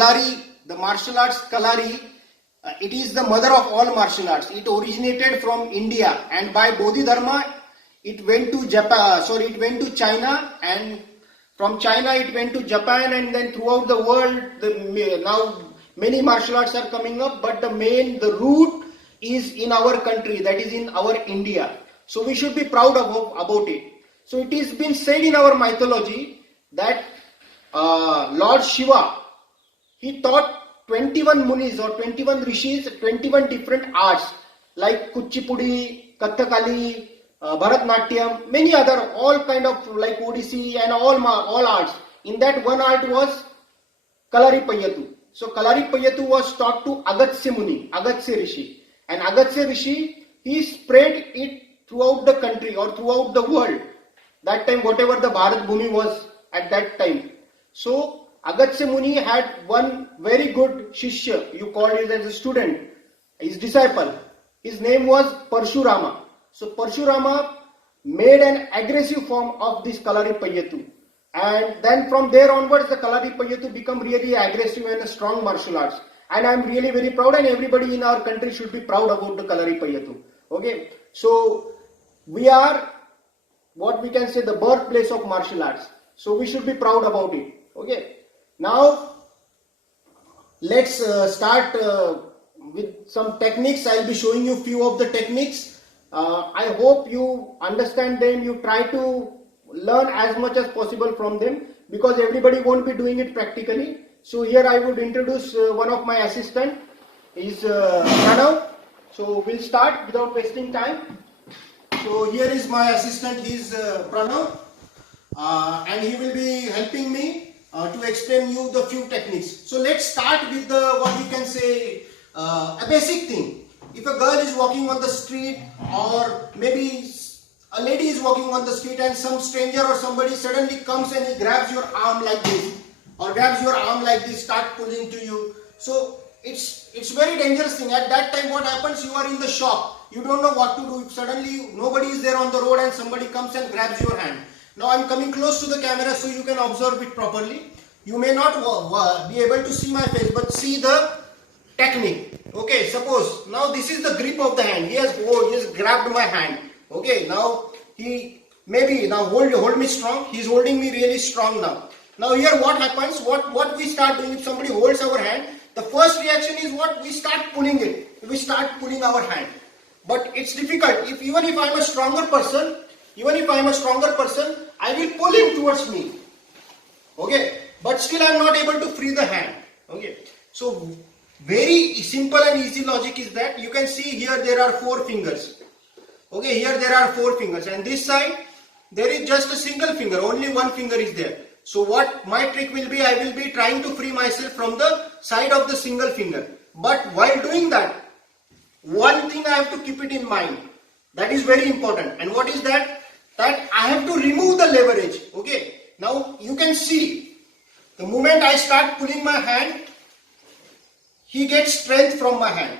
Kalari, the martial arts Kalari, it is the mother of all martial arts. It originated from India, and by Bodhidharma it went to Japan. It went to China, and from China it went to Japan, and then throughout the world. Now many martial arts are coming up, but the root is in our country, that is in our India. So we should be proud about it. So it is been said in our mythology that Lord Shiva, he taught 21 munis or 21 rishis, 21 different arts like Kuchipudi, Kathakali, Bharatnatyam, many other, all kind of like Odissi and all arts. In that one art was Kalaripayattu. So Kalaripayattu was taught to Agatsya Muni, Agatsya Rishi. And Agatsya Rishi, he spread it throughout the country or throughout the world. That time, whatever the Bharat Bhumi was at that time. So Agatsya Muni had one very good Shishya, you call it as a student, his disciple. His name was Parshurama. So Parshurama made an aggressive form of this Kalaripayattu. And then from there onwards, the Kalaripayattu become really aggressive and a strong martial arts. And I am really very proud, and everybody in our country should be proud about the Kalaripayattu. Okay, so we are what we can say the birthplace of martial arts. So we should be proud about it. Okay, now let's start with some techniques. I'll be showing you few of the techniques. I hope you understand them. You try to learn as much as possible from them, because everybody won't be doing it practically. So here I would introduce one of my assistant, is Pranav. So we'll start without wasting time. So here is my assistant, he is Pranav, and he will be helping me to explain you the few techniques. So let's start with the what we can say a basic thing. If a girl is walking on the street, or maybe a lady is walking on the street, and some stranger or somebody suddenly comes and he grabs your arm like this, or grabs your arm like this, start pulling to you. So it's very dangerous thing. At that time what happens, you are in the shop, you don't know what to do. If suddenly nobody is there on the road and somebody comes and grabs your hand. Now I'm coming close to the camera so you can observe it properly. You may not be able to see my face, but see the technique. Okay, suppose now this is the grip of the hand. He has grabbed my hand. Okay, now he maybe now hold me strong. He is holding me really strong now. Now here what happens, what we start doing, if somebody holds our hand, the first reaction is what? We start pulling it. We start pulling our hand. But it's difficult. Even if I'm a stronger person, I will pull him towards me. Okay, but still I'm not able to free the hand. Okay, so very simple and easy logic is that you can see here there are 4 fingers. Okay, here there are 4 fingers, and this side there is just a single finger, only one finger is there. So what my trick will be, I will be trying to free myself from the side of the single finger. But while doing that, one thing I have to keep it in mind. That is very important. And what is that? That I have to remove the leverage. Okay, now you can see the moment I start pulling my hand, he gets strength from my hand.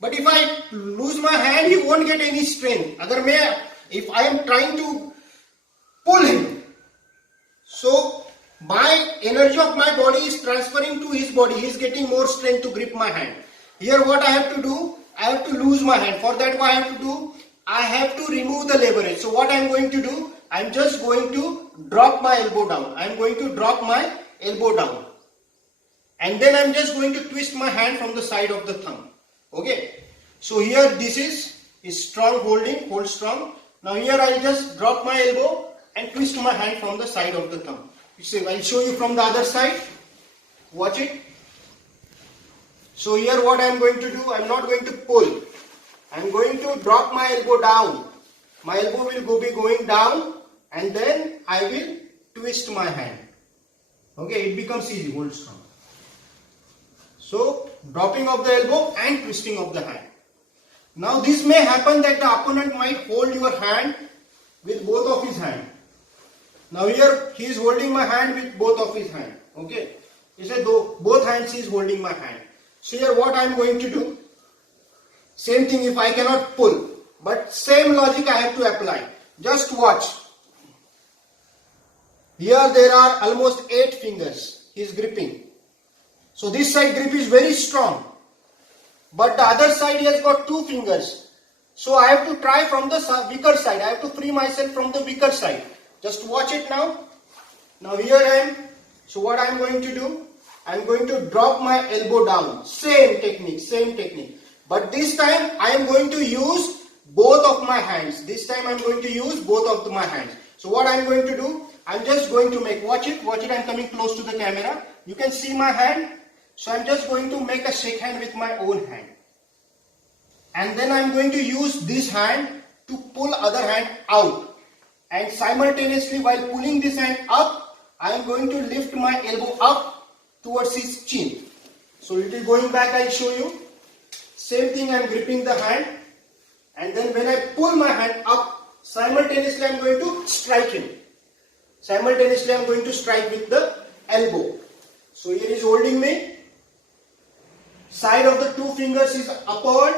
But if I lose my hand, he won't get any strength. If I am trying to pull him, so my energy of my body is transferring to his body. He is getting more strength to grip my hand. Here what I have to do, I have to lose my hand. For that what I have to do, I have to remove the leverage. So what I am going to do, I am just going to drop my elbow down. I am going to drop my elbow down. And then I am just going to twist my hand from the side of the thumb. Okay. So here this is strong holding, hold strong. Now here I will just drop my elbow and twist my hand from the side of the thumb. I will show you from the other side. Watch it. So here what I am going to do, I am not going to pull. I am going to drop my elbow down. My elbow will be going down, and then I will twist my hand. Okay, it becomes easy, hold strong. So dropping of the elbow and twisting of the hand. Now this may happen that the opponent might hold your hand with both of his hands. Now here he is holding my hand with both of his hands. Okay, he said both hands he is holding my hand. So here what I am going to do, same thing, if I cannot pull, but same logic I have to apply. Just watch. Here there are almost 8 fingers he is gripping. So this side grip is very strong. But the other side has got 2 fingers. So I have to try from the weaker side. I have to free myself from the weaker side. Just watch it now. Now here I am. So what I am going to do? I am going to drop my elbow down. Same technique, same technique. But this time I am going to use both of my hands. This time I am going to use both of my hands. So what I am going to do? I am just going to make, watch it, I am coming close to the camera. You can see my hand. So I am just going to make a shake hand with my own hand. And then I am going to use this hand to pull other hand out. And simultaneously while pulling this hand up, I am going to lift my elbow up towards his chin. So little going back, I will show you. Same thing, I am gripping the hand. And then when I pull my hand up, simultaneously I am going to strike him. Simultaneously I am going to strike with the elbow. So here he is holding me. Side of the 2 fingers is upward.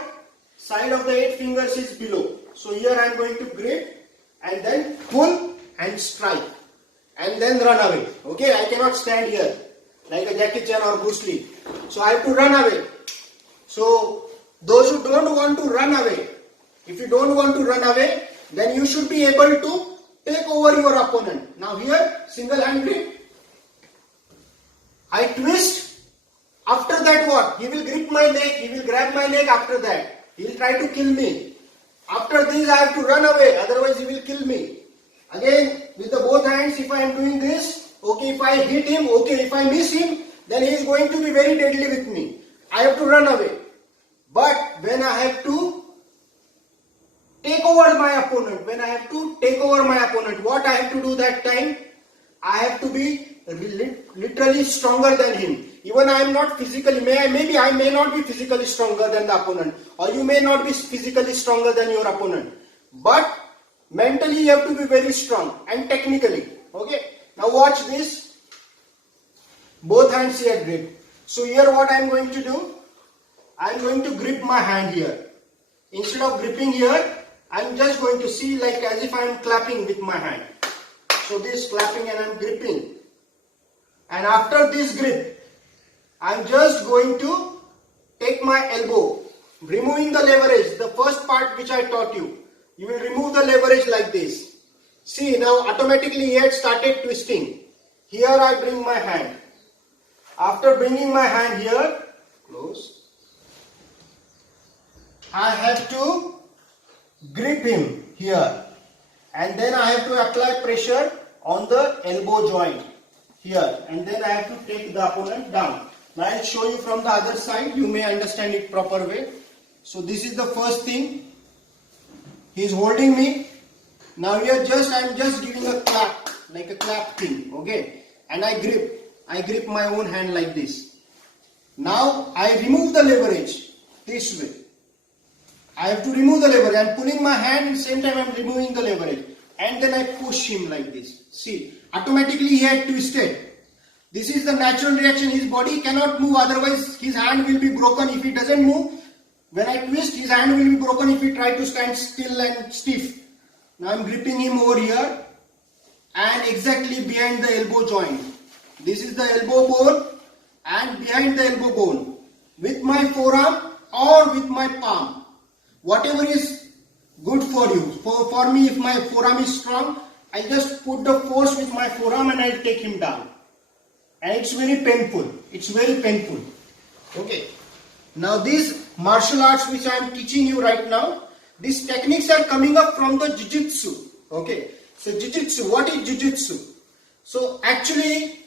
Side of the 8 fingers is below. So here I am going to grip and then pull and strike. And then run away. Okay, I cannot stand here like a Jackie Chan or Bruce Lee. So I have to run away. So those who don't want to run away, if you don't want to run away, then you should be able to take over your opponent. Now here, single hand grip. I twist. After that what? He will grip my neck, he will grab my neck after that. He will try to kill me. After this I have to run away, otherwise he will kill me. Again, with the both hands, if I am doing this, okay, if I hit him, okay, if I miss him, then he is going to be very deadly with me. I have to run away. But when I have to take over my opponent, what I have to do that time? I have to be literally stronger than him. Even I am not physically, maybe I may not be physically stronger than the opponent, or you may not be physically stronger than your opponent. But mentally you have to be very strong, and technically. Okay. Now watch this. Both hands here grip. So here what I am going to do? I am going to grip my hand here. Instead of gripping here, I am just going to see like as if I am clapping with my hand. So this clapping and I am gripping. And after this grip, I am just going to take my elbow, removing the leverage, the first part which I taught you. You will remove the leverage like this. See, now automatically it started twisting. Here I bring my hand. After bringing my hand here, close, I have to grip him here. And then I have to apply pressure on the elbow joint here. And then I have to take the opponent down. Now I will show you from the other side. You may understand it proper way. So this is the first thing. He is holding me. Now here I am just giving a clap, like a clap thing. Okay. And I grip my own hand like this. Now I remove the leverage this way. I have to remove the leverage. I am pulling my hand and same time I am removing the leverage. And then I push him like this. See, automatically he had twisted. This is the natural reaction. His body cannot move, otherwise his hand will be broken if he doesn't move. When I twist, his hand will be broken if he tries to stand still and stiff. Now I am gripping him over here and exactly behind the elbow joint. This is the elbow bone and behind the elbow bone. With my forearm or with my palm. Whatever is good for you. For me, if my forearm is strong, I just put the force with my forearm and I will take him down. And it's very painful. It's very painful. Okay. Now these martial arts which I am teaching you right now, these techniques are coming up from the Jiu-Jitsu. Okay. So Jiu-Jitsu, what is Jiu-Jitsu? So actually,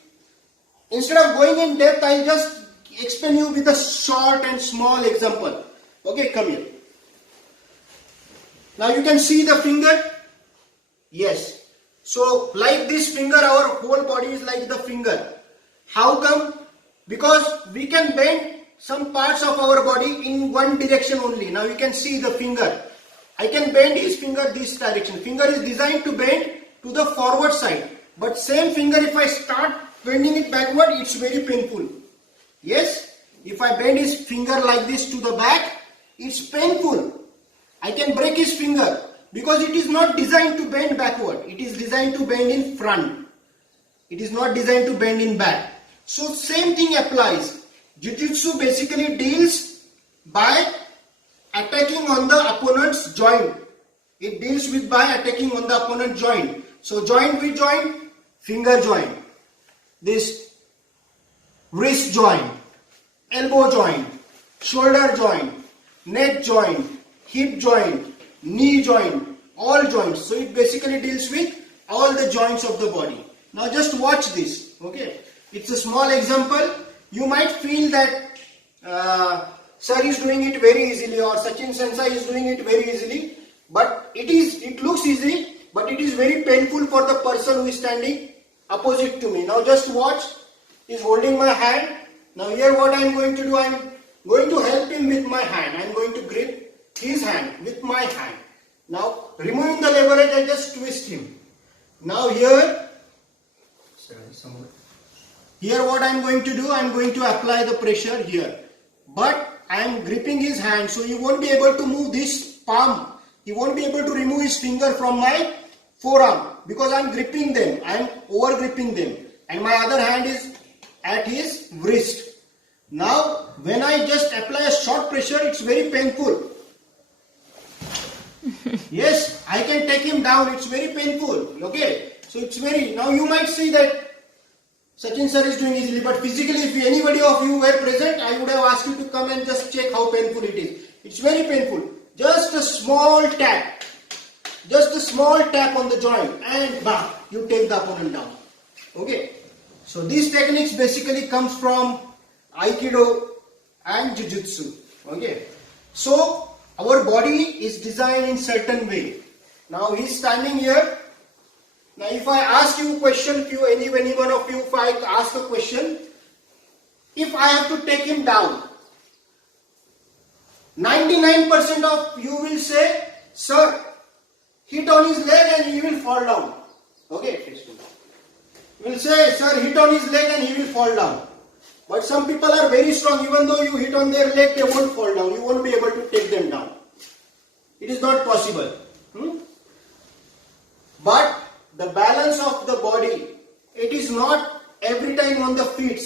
instead of going in depth, I'll just explain you with a short and small example. Okay, come here. Now you can see the finger. Yes. So like this finger, our whole body is like the finger. How come? Because we can bend some parts of our body in one direction only. Now you can see the finger. I can bend his finger this direction. Finger is designed to bend to the forward side. But same finger, if I start bending it backward, it's very painful. Yes? If I bend his finger like this to the back, it's painful. I can break his finger because it is not designed to bend backward. It is designed to bend in front. It is not designed to bend in back. So same thing applies. Jiu-Jitsu basically deals by attacking on the opponent's joint. It deals with by attacking on the opponent's joint. So joint with joint, finger joint, this wrist joint, elbow joint, shoulder joint, neck joint, hip joint, knee joint, all joints. So it basically deals with all the joints of the body. Now just watch this. Okay, it's a small example. You might feel that sir is doing it very easily or Sachin Sensei is doing it very easily, but it looks easy, but it is very painful for the person who is standing opposite to me. Now just watch. He is holding my hand. Now here what I am going to do, I am going to help him with my hand. I am going to grip his hand with my hand. Now removing the leverage, I just twist him. Now here what I am going to do, I am going to apply the pressure here. But I am gripping his hand, so he won't be able to move this palm. He won't be able to remove his finger from my forearm because I am gripping them. I am over gripping them. And my other hand is at his wrist. Now when I just apply a short pressure, it's very painful. Yes, I can take him down. It's very painful. Okay, so it's very. Now you might see that Sachin sir is doing easily, but physically, if anybody of you were present, I would have asked you to come and just check how painful it is. It's very painful. Just a small tap. Just a small tap on the joint, and bam, you take the opponent down. Okay. So these techniques basically comes from Aikido and Jiu-Jitsu. Okay. So our body is designed in certain way. Now he's standing here. Now if I ask you a question, any one of you, if I ask a question, if I have to take him down, 99% of you will say, sir, hit on his leg and he will fall down. Okay, you will say, sir, hit on his leg and he will fall down. But some people are very strong, even though you hit on their leg, they won't fall down. You won't be able to take them down. It is not possible. But the balance of the body, it is not every time on the feet.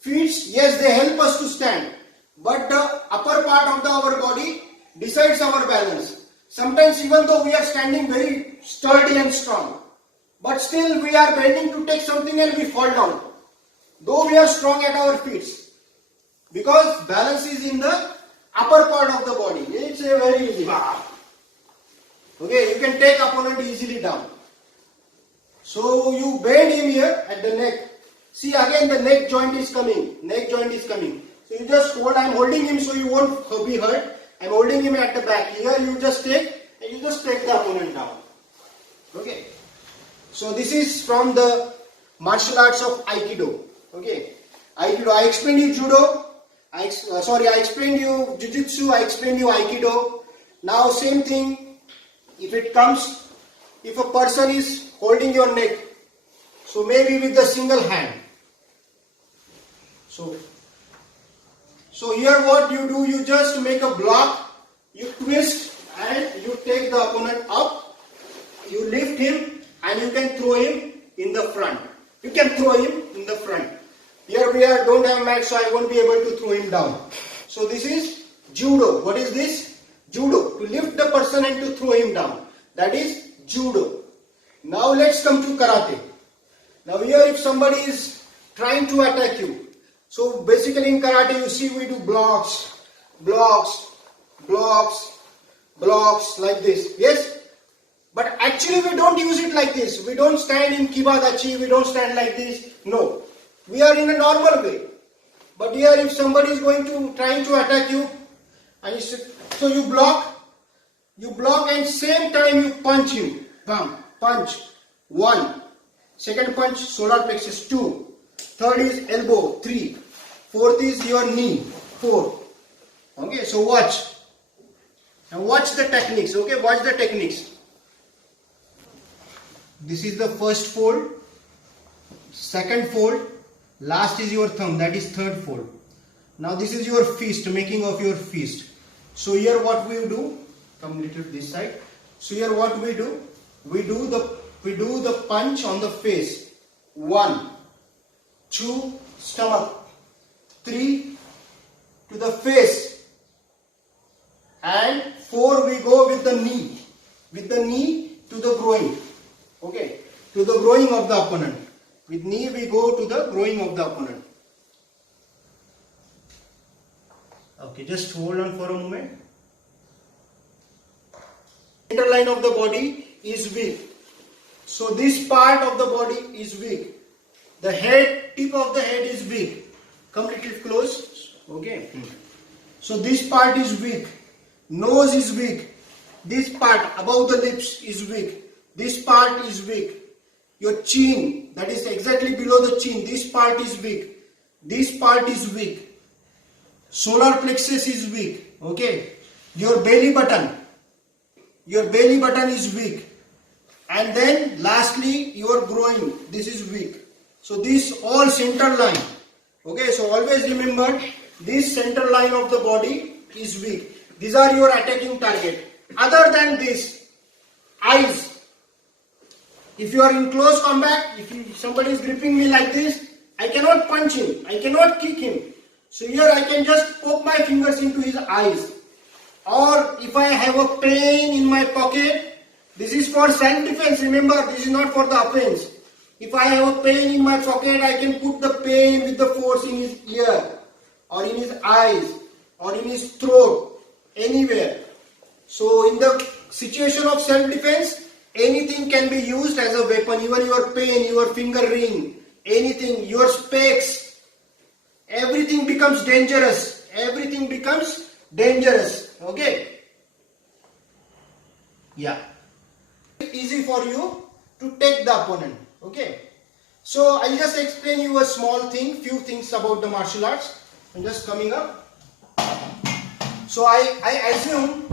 Feet, yes, they help us to stand. But the upper part of our body decides our balance. Sometimes even though we are standing very sturdy and strong, but still we are bending to take something and we fall down. Though we are strong at our feet. Because balance is in the upper part of the body. It's a very easy. Okay, you can take opponent easily down. So you bend him here at the neck. See again the neck joint is coming. Neck joint is coming. So you just hold. I am holding him so you won't be hurt. I am holding him at the back. Here you just take and you just take the opponent down. Okay. So this is from the martial arts of Aikido. Okay. Aikido. I explained you Judo. I explained you Jiu-Jitsu. I explained you Aikido. Now same thing. If it comes, if a person is holding your neck, so maybe with the single hand. So here what you do, you just make a block, you twist and you take the opponent up, you lift him and you can throw him in the front. You can throw him in the front. Here we don't have mat, so I won't be able to throw him down. So this is Judo. What is this? Judo. To lift the person and to throw him down. That is Judo. Now let's come to Karate. Now here if somebody is trying to attack you. So basically in Karate you see we do blocks, blocks, blocks, blocks like this. Yes? But actually we don't use it like this. We don't stand in Kibadachi. We don't stand like this. No. We are in a normal way. But here if somebody is trying to attack you, and so you block and same time you punch him. Bam, punch. 1. Second punch, solar plexus. 2. Third is elbow. 3. Fourth is your knee. 4. Okay, so watch. And watch the techniques. Okay, watch the techniques. This is the first fold. Second fold. Last is your thumb. That is third fold. Now this is your fist, making of your fist. So here what we do, come little this side. So here what we do, we do the punch on the face. 1, 2, stomach. 3, to the face, and 4 we go with the knee to the groin. Okay, to the groin of the opponent. With knee we go to the groin of the opponent. Okay, just hold on for a moment. Center line of the body is weak. So this part of the body is weak. The head, tip of the head is weak. Come little close. Okay. So this part is weak. Nose is weak. This part above the lips is weak. This part is weak. Your chin, that is exactly below the chin, this part is weak. This part is weak. Solar plexus is weak. Okay. Your belly button is weak. And then lastly your groin, this is weak. So this all center line. Okay, so always remember this center line of the body is weak. These are your attacking target. Other than this, eyes. If you are in close combat, if somebody is gripping me like this, I cannot punch him, I cannot kick him. So here I can just poke my fingers into his eyes. Or if I have a pain in my pocket, this is for self-defense. Remember, this is not for the offense. If I have a pain in my pocket, I can put the pain with the force in his ear, or in his eyes, or in his throat, anywhere. So in the situation of self-defense, anything can be used as a weapon. Even your pen, your finger ring, anything, your specs, everything becomes dangerous. Everything becomes dangerous. Okay? Yeah. Easy for you to take the opponent. Okay? So I'll just explain you a small thing, few things about the martial arts. I'm just coming up. So I assume